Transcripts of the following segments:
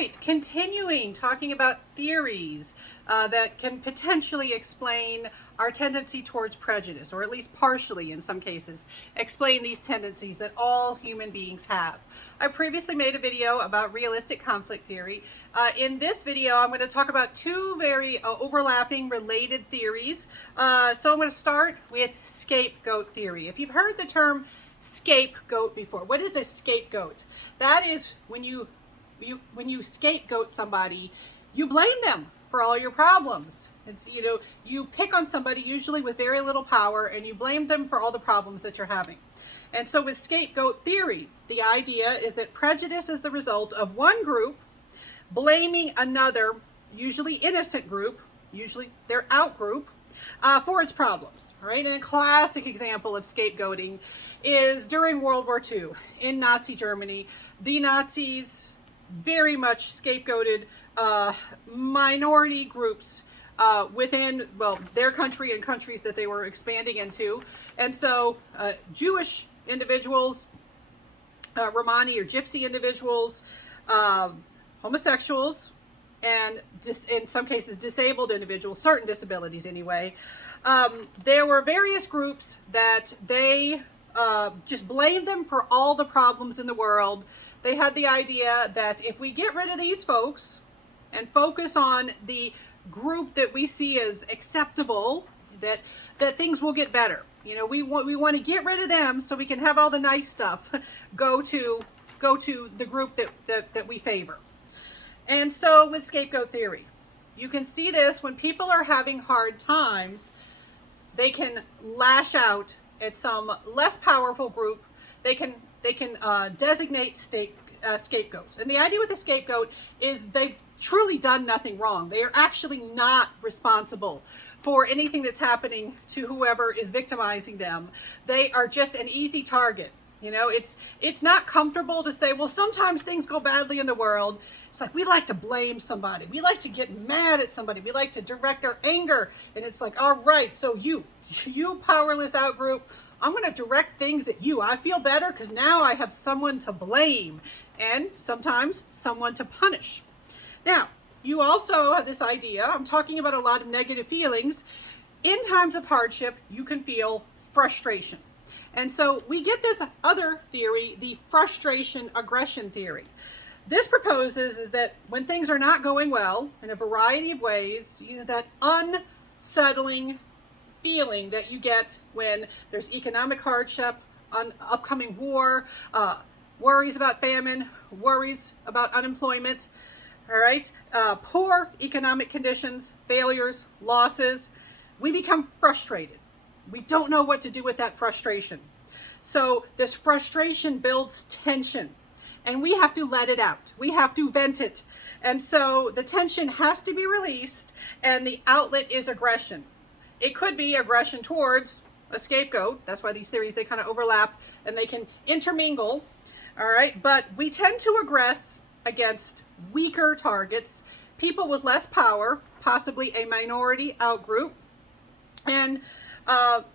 right, continuing talking about theories that can potentially explain our tendency towards prejudice, or at least partially in some cases, explain these tendencies that all human beings have. I previously made a video about realistic conflict theory. In this video, I'm going to talk about two very overlapping related theories. So I'm going to start with scapegoat theory. If you've heard the term scapegoat before, what is a scapegoat? That is when you scapegoat somebody, you blame them for all your problems. It's, you pick on somebody usually with very little power and you blame them for all the problems that you're having. And so with scapegoat theory, the idea is that prejudice is the result of one group blaming another, usually innocent group, usually their out group, for its problems, right? And a classic example of scapegoating is during World War II in Nazi Germany. The Nazis very much scapegoated minority groups within, their country and countries that they were expanding into. And so Jewish individuals, Romani or Gypsy individuals, homosexuals, and in some cases disabled individuals, certain disabilities anyway. There were various groups that they just blamed them for all the problems in the world. They had the idea that if we get rid of these folks and focus on the group that we see as acceptable, that things will get better. We want to get rid of them so we can have all the nice stuff go to the group that we favor. And so with scapegoat theory, you can see this when people are having hard times, they can lash out at some less powerful group. They can designate scapegoats. And the idea with a scapegoat is they've truly done nothing wrong. They are actually not responsible for anything that's happening to whoever is victimizing them. They are just an easy target. It's not comfortable to say, well, sometimes things go badly in the world. It's like we like to blame somebody. We like to get mad at somebody. We like to direct our anger. And it's like, all right, so you powerless out group, I'm going to direct things at you. I feel better because now I have someone to blame and sometimes someone to punish. Now, you also have this idea, I'm talking about a lot of negative feelings. In times of hardship, you can feel frustration. And so we get this other theory, the frustration aggression theory. This proposes is that when things are not going well in a variety of ways, that unsettling feeling that you get when there's economic hardship, upcoming war, worries about famine, worries about unemployment, all right, poor economic conditions, failures, losses, we become frustrated. We don't know what to do with that frustration. So this frustration builds tension and we have to let it out. We have to vent it. And so the tension has to be released and the outlet is aggression. It could be aggression towards a scapegoat. That's why these theories, they kind of overlap and they can intermingle. All right. But we tend to aggress against weaker targets, people with less power, possibly a minority outgroup. And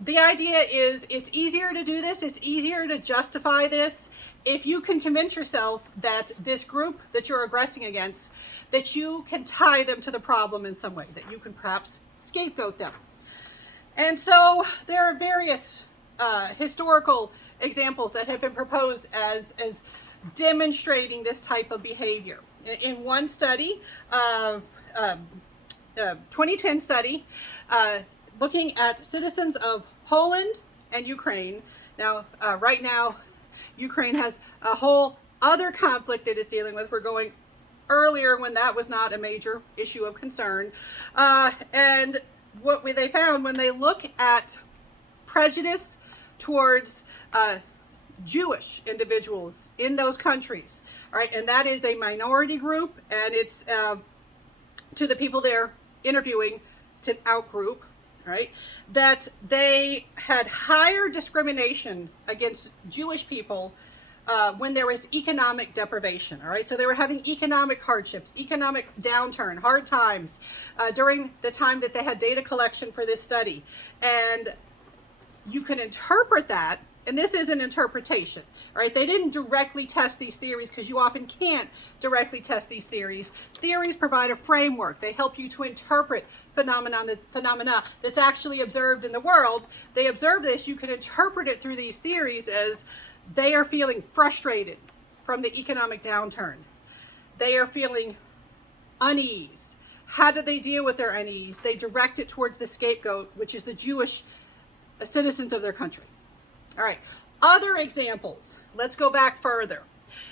the idea is it's easier to do this. It's easier to justify this if you can convince yourself that this group that you're aggressing against, that you can tie them to the problem in some way, that you can perhaps scapegoat them. And so there are various historical examples that have been proposed as demonstrating this type of behavior. In one study, 2010 study, looking at citizens of Poland and Ukraine. Now, right now, Ukraine has a whole other conflict it is dealing with. We're going earlier when that was not a major issue of concern. And what they found when they look at prejudice towards Jewish individuals in those countries, all right, and that is a minority group, and it's to the people they're interviewing, it's an out group, right, that they had higher discrimination against Jewish people when there was economic deprivation, all right? So they were having economic hardships, economic downturn, hard times during the time that they had data collection for this study. And you can interpret that and this is an interpretation, right? They didn't directly test these theories because you often can't directly test these theories. Theories provide a framework. They help you to interpret phenomena that's actually observed in the world. They observe this. You can interpret it through these theories as they are feeling frustrated from the economic downturn. They are feeling unease. How do they deal with their unease? They direct it towards the scapegoat, which is the Jewish citizens of their country. All right, other examples. Let's go back further.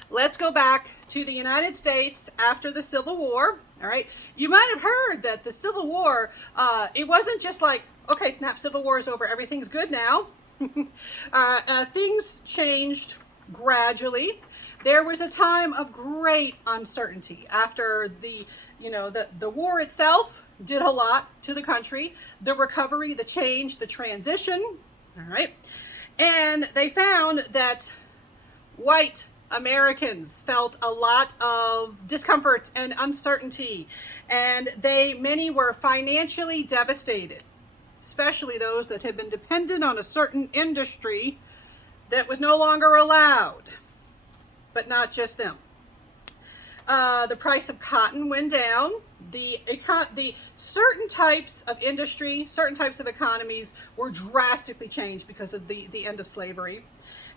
Let's go back to the United States after the Civil War. All right, you might have heard that the Civil War, it wasn't just like, okay, snap, Civil War is over, everything's good now. Things changed gradually. There was a time of great uncertainty after the war itself did a lot to the country, the recovery, the change, the transition, all right? And they found that white Americans felt a lot of discomfort and uncertainty, and many were financially devastated, especially those that had been dependent on a certain industry that was no longer allowed, but not just them. The price of cotton went down. The certain types of industry, certain types of economies were drastically changed because of the end of slavery.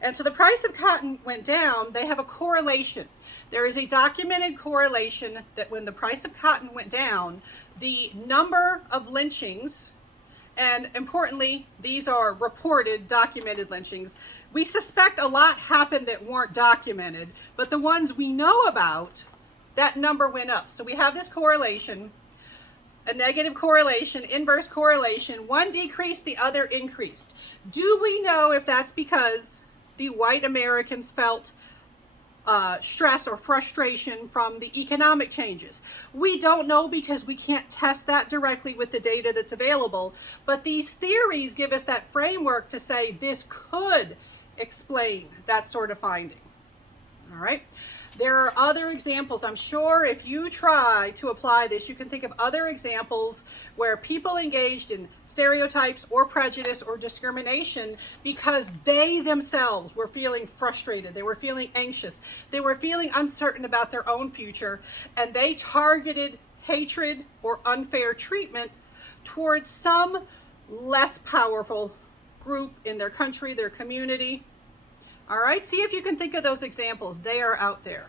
And so the price of cotton went down. They have a correlation. There is a documented correlation that when the price of cotton went down, the number of lynchings, and importantly, these are reported, documented lynchings. We suspect a lot happened that weren't documented, but the ones we know about, that number went up. So we have this correlation, a negative correlation, inverse correlation. One decreased, the other increased. Do we know if that's because the white Americans felt stress or frustration from the economic changes? We don't know because we can't test that directly with the data that's available. But these theories give us that framework to say this could explain that sort of finding. All right. There are other examples. I'm sure if you try to apply this, you can think of other examples where people engaged in stereotypes or prejudice or discrimination because they themselves were feeling frustrated. They were feeling anxious. They were feeling uncertain about their own future, and they targeted hatred or unfair treatment towards some less powerful group in their country, their community. All right, see if you can think of those examples. They are out there.